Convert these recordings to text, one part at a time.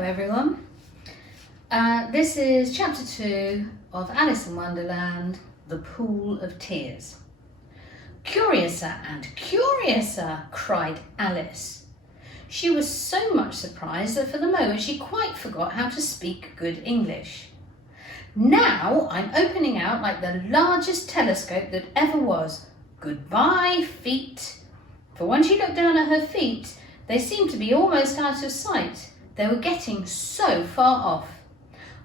Hello everyone. This is chapter 2 of Alice in Wonderland, The Pool of Tears. "Curiouser and curiouser," cried Alice. She was so much surprised that for the moment she quite forgot how to speak good English. "Now I'm opening out like the largest telescope that ever was. Goodbye, feet." For when she looked down at her feet, they seemed to be almost out of sight. They were getting so far off.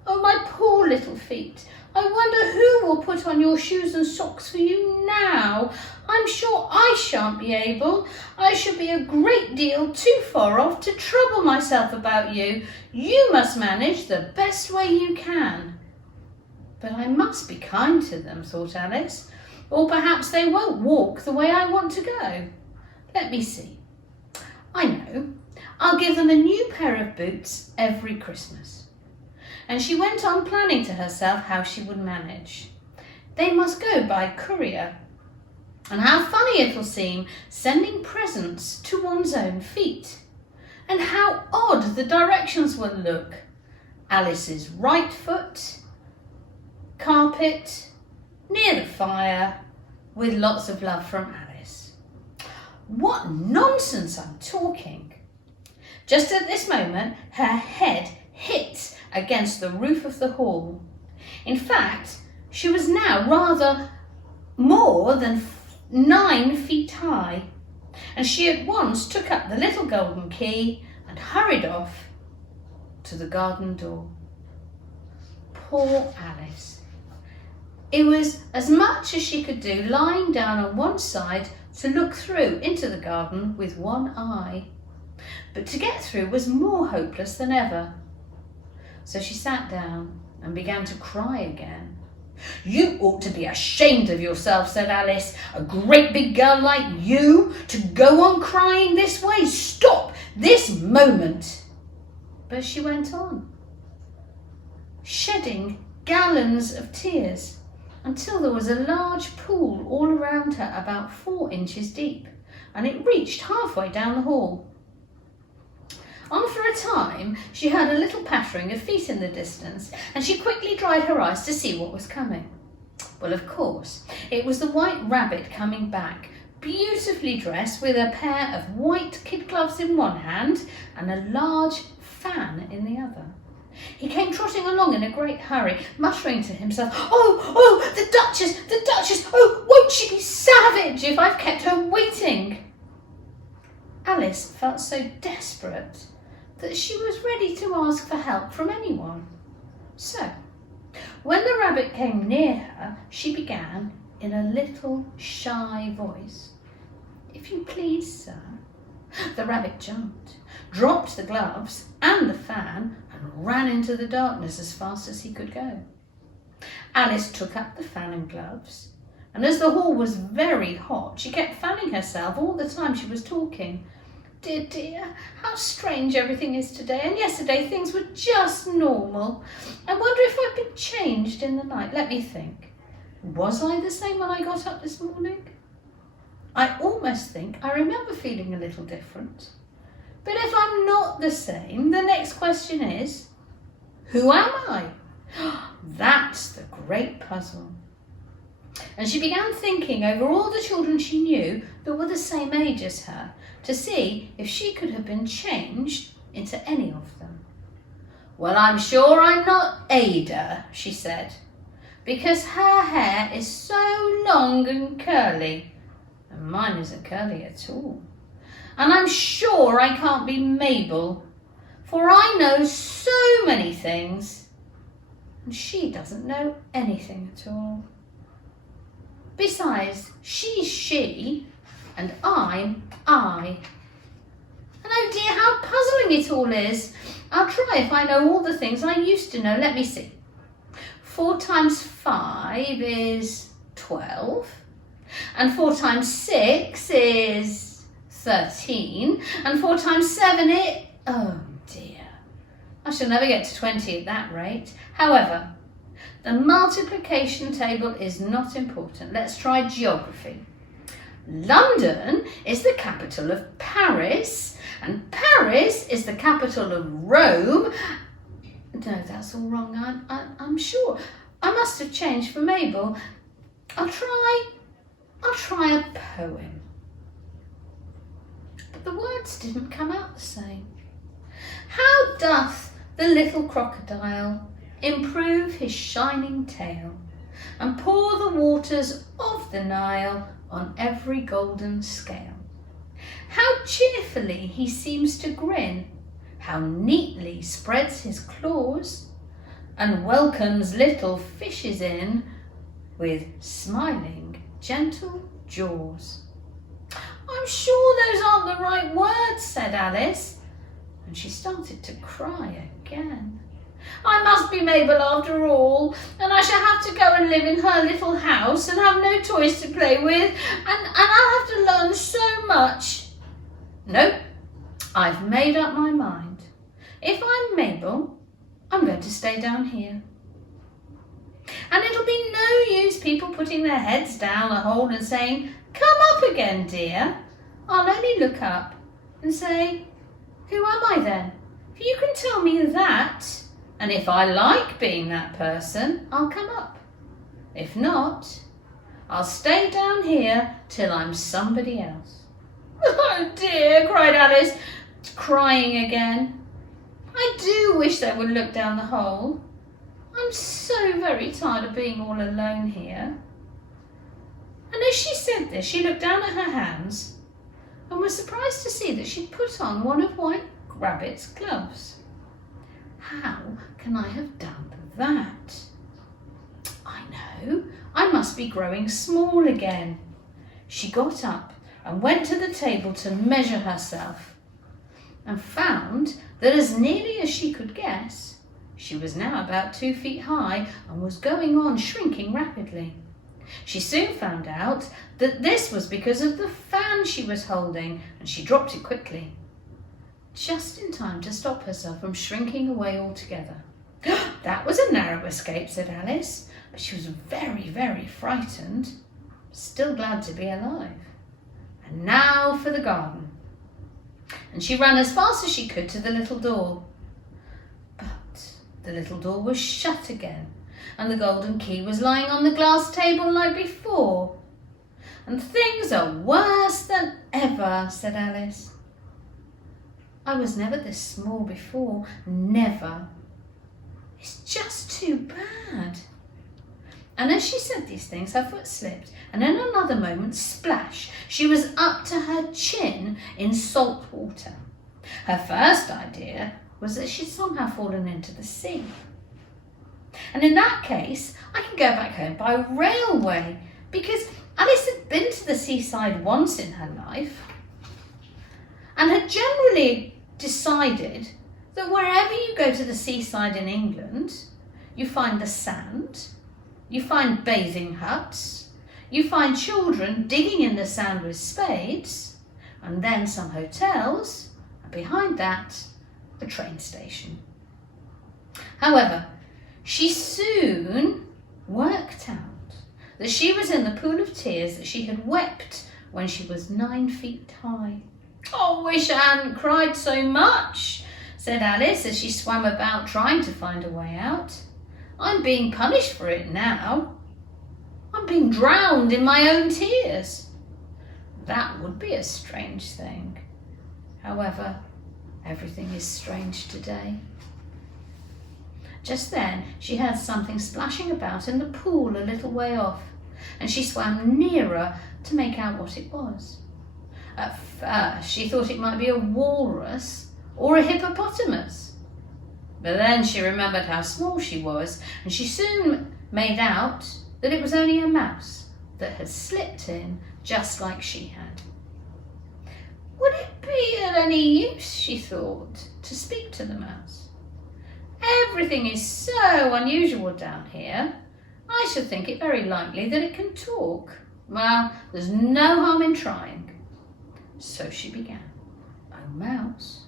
"Oh, my poor little feet. I wonder who will put on your shoes and socks for you now. I'm sure I shan't be able. I should be a great deal too far off to trouble myself about you. You must manage the best way you can." "But I must be kind to them," thought Alice, "or perhaps they won't walk the way I want to go. Let me see. I know. I'll give them a new pair of boots every Christmas." And she went on planning to herself how she would manage. They must go by courier. And how funny it'll seem sending presents to one's own feet. And how odd the directions will look. Alice's right foot, carpet, near the fire, with lots of love from Alice. What nonsense I'm talking. Just at this moment, her head hit against the roof of the hall. In fact, she was now rather more than 9 feet high, and she at once took up the little golden key and hurried off to the garden door. Poor Alice. It was as much as she could do lying down on one side to look through into the garden with one eye. But to get through was more hopeless than ever. So she sat down and began to cry again. "You ought to be ashamed of yourself," said Alice. "A great big girl like you to go on crying this way. Stop this moment." But she went on, shedding gallons of tears until there was a large pool all around her about 4 inches deep, and it reached halfway down the hall. After a time, she heard a little pattering of feet in the distance, and she quickly dried her eyes to see what was coming. Well, of course, it was the White Rabbit coming back, beautifully dressed with a pair of white kid gloves in one hand and a large fan in the other. He came trotting along in a great hurry, muttering to himself, Oh, the Duchess, oh, won't she be savage if I've kept her waiting?" Alice felt so desperate that she was ready to ask for help from anyone. So, when the rabbit came near her, she began in a little shy voice, "If you please, sir." The rabbit jumped, dropped the gloves and the fan, and ran into the darkness as fast as he could go. Alice took up the fan and gloves, and as the hall was very hot, she kept fanning herself all the time she was talking. Dear, how strange everything is today, and yesterday things were just normal. I wonder if I've been changed in the night. Let me think. Was I the same when I got up this morning? I almost think I remember feeling a little different. But if I'm not the same, the next question is, who am I? That's the great puzzle. And she began thinking over all the children she knew that were the same age as her, to see if she could have been changed into any of them. "Well, I'm sure I'm not Ada," she said, "because her hair is so long and curly, and mine isn't curly at all. And I'm sure I can't be Mabel, for I know so many things, and she doesn't know anything at all. Besides, she's she, and I'm I. And oh dear, how puzzling it all is. I'll try if I know all the things I used to know. Let me see. 4 times 5 is 12, and 4 times 6 is 13, and 4 times 7 is... Oh dear, I shall never get to 20 at that rate. However, the multiplication table is not important. Let's try geography. London is the capital of Paris, And Paris is the capital of Rome. No, that's all wrong, I'm sure. I must have changed for Mabel. I'll try a poem. But the words didn't come out the same. How doth the little crocodile improve his shining tail and pour the waters of the Nile on every golden scale? How cheerfully he seems to grin, how neatly spreads his claws, and welcomes little fishes in with smiling, gentle jaws. I'm sure those aren't the right words, said Alice, and she started to cry again. I must be Mabel after all, and I shall have to go and live in her little house and have no toys to play with, and I'll have to learn so much. No, I've made up my mind. If I'm Mabel, I'm going to stay down here. And it'll be no use people putting their heads down a hole and saying, come up again, dear. I'll only look up and say, who am I then? If you can tell me that, and if I like being that person, I'll come up. If not, I'll stay down here till I'm somebody else. Oh dear, cried Alice, crying again. I do wish they would look down the hole. I'm so very tired of being all alone here. And as she said this, she looked down at her hands and was surprised to see that she'd put on one of White Rabbit's gloves. How can I have done that? I know, I must be growing small again. She got up and went to the table to measure herself and found that as nearly as she could guess, she was now about 2 feet high and was going on shrinking rapidly. She soon found out that this was because of the fan she was holding, and she dropped it quickly, just in time to stop herself from shrinking away altogether. That was a narrow escape, said Alice, but she was very, very frightened, still glad to be alive. And now for the garden. And she ran as fast as she could to the little door. But the little door was shut again, and the golden key was lying on the glass table like before. And things are worse than ever, said Alice. I was never this small before, never. It's just too bad. And as she said these things, her foot slipped, and in another moment, splash, she was up to her chin in salt water. Her first idea was that she'd somehow fallen into the sea. And in that case, I can go back home by railway, because Alice had been to the seaside once in her life and had generally decided that wherever you go to the seaside in England, you find the sand, you find bathing huts, you find children digging in the sand with spades, and then some hotels, and behind that, a train station. However, she soon worked out that she was in the pool of tears that she had wept when she was 9 feet high. Oh, wish I hadn't cried so much, said Alice as she swam about trying to find a way out. I'm being punished for it now. I'm being drowned in my own tears. That would be a strange thing. However, everything is strange today. Just then she heard something splashing about in the pool a little way off, and she swam nearer to make out what it was. At first she thought it might be a walrus or a hippopotamus, but then she remembered how small she was, and she soon made out that it was only a mouse that had slipped in just like she had. Would it be of any use, she thought, to speak to the mouse? Everything is so unusual down here. I should think it very likely that it can talk. Well, there's no harm in trying. So she began. Oh, mouse,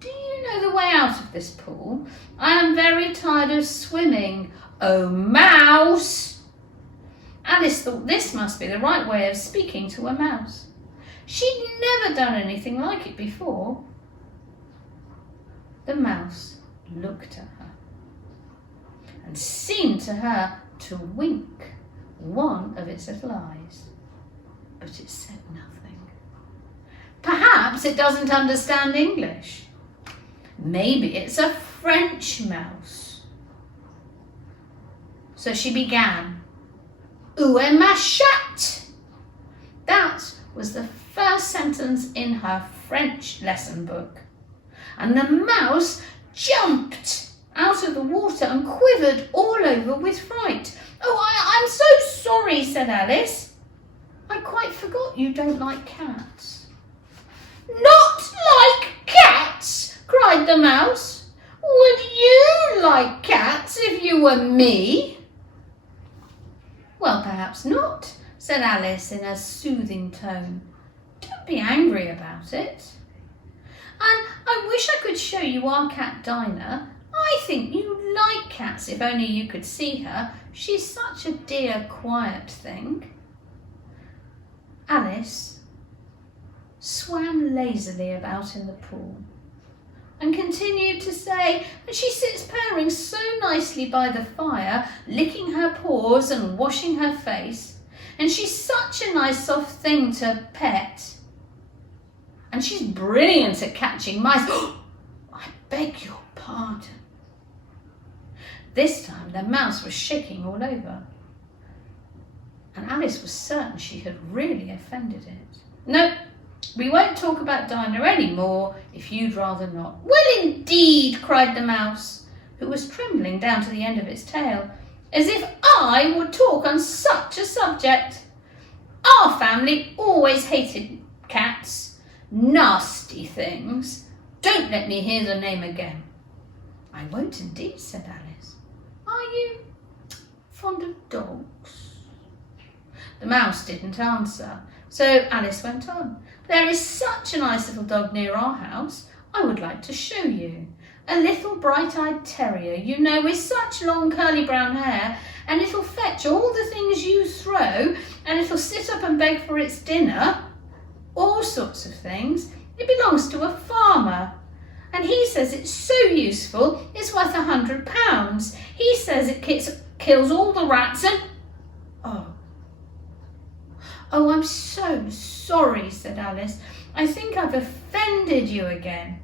do you know the way out of this pool? I am very tired of swimming. Oh, mouse! Alice thought this must be the right way of speaking to a mouse. She'd never done anything like it before. The mouse looked at her and seemed to her to wink one of its little eyes, but it said nothing. Perhaps it doesn't understand English. Maybe it's a French mouse. So she began, "Où est ma chatte?" That was the first sentence in her French lesson book. And the mouse jumped out of the water and quivered all over with fright. "Oh, I'm so sorry," said Alice. "I quite forgot you don't like cats." "Not like cats?" cried the mouse. "Would you like cats if you were me?" "Well, perhaps not," said Alice in a soothing tone. "Don't be angry about it. And I wish I could show you our cat Dinah. I think you'd like cats if only you could see her. She's such a dear, quiet thing." Alice swam lazily about in the pool and continued to say that she sits purring so nicely by the fire, licking her paws and washing her face, and she's such a nice soft thing to pet. And she's brilliant at catching mice. I beg your pardon. This time the mouse was shaking all over, and Alice was certain she had really offended it. "No, we won't talk about Dinah any more if you'd rather not." "Well, indeed," cried the mouse, who was trembling down to the end of its tail, "as if I would talk on such a subject. Our family always hated cats. Nasty things. Don't let me hear the name again." "I won't indeed," said Alice. "Are you fond of dogs?" The mouse didn't answer, so Alice went on. "There is such a nice little dog near our house. I would like to show you. A little bright-eyed terrier, you know, with such long curly brown hair, and it'll fetch all the things you throw, and it'll sit up and beg for its dinner. All sorts of things. It belongs to a farmer, and he says it's so useful it's worth £100. He says it kills all the rats and..." Oh, I'm so sorry," said Alice. "I think I've offended you again."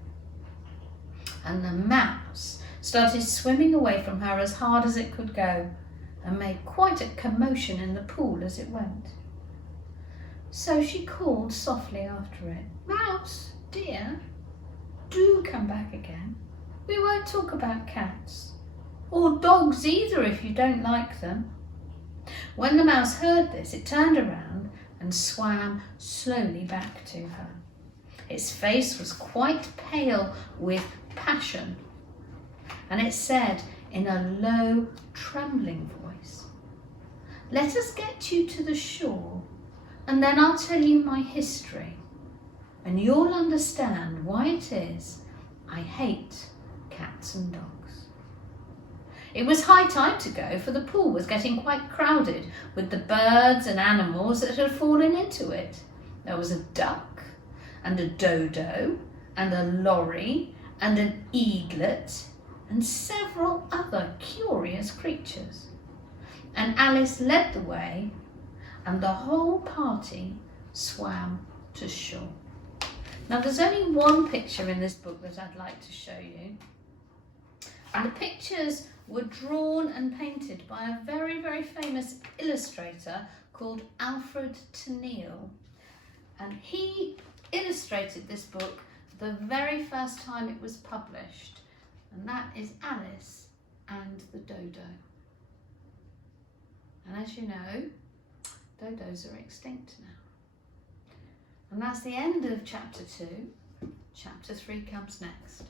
And the mouse started swimming away from her as hard as it could go, and made quite a commotion in the pool as it went. So she called softly after it, "Mouse, dear, do come back again. We won't talk about cats, or dogs either if you don't like them." When the mouse heard this, it turned around and swam slowly back to her. Its face was quite pale with passion, and it said in a low, trembling voice, "Let us get you to the shore, and then I'll tell you my history, and you'll understand why it is I hate cats and dogs." It was high time to go, for the pool was getting quite crowded with the birds and animals that had fallen into it. There was a duck, and a dodo, and a lorry, and an eaglet, and several other curious creatures. And Alice led the way, and the whole party swam to shore. Now, there's only one picture in this book that I'd like to show you. And the pictures were drawn and painted by a very, very famous illustrator called Alfred Tenniel. And he illustrated this book the very first time it was published. And that is Alice and the Dodo. And as you know, dodos are extinct now. And that's the end of chapter 2. Chapter 3 comes next.